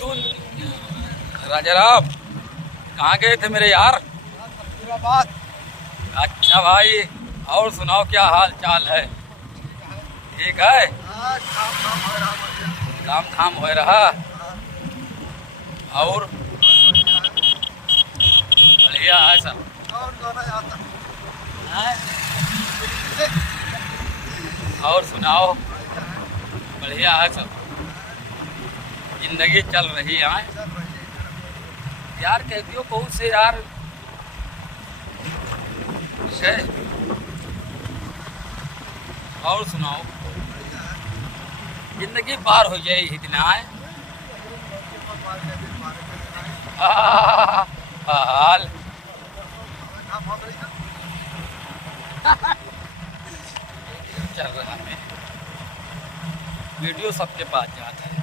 तू राजा राम कहाँ गए थे मेरे यार? अच्छा भाई, और सुनाओ क्या हाल चाल है? ठीक है, काम धाम हो रहा और बढ़िया है सब। और सुनाओ, बढ़िया है सब, जिंदगी चल रही है यार। कहती हो बहुत से यार है। और सुनाओ, जिंदगी पार हो जाए इतना है हाल। चल रहा है, वीडियो सबके पास जाता है।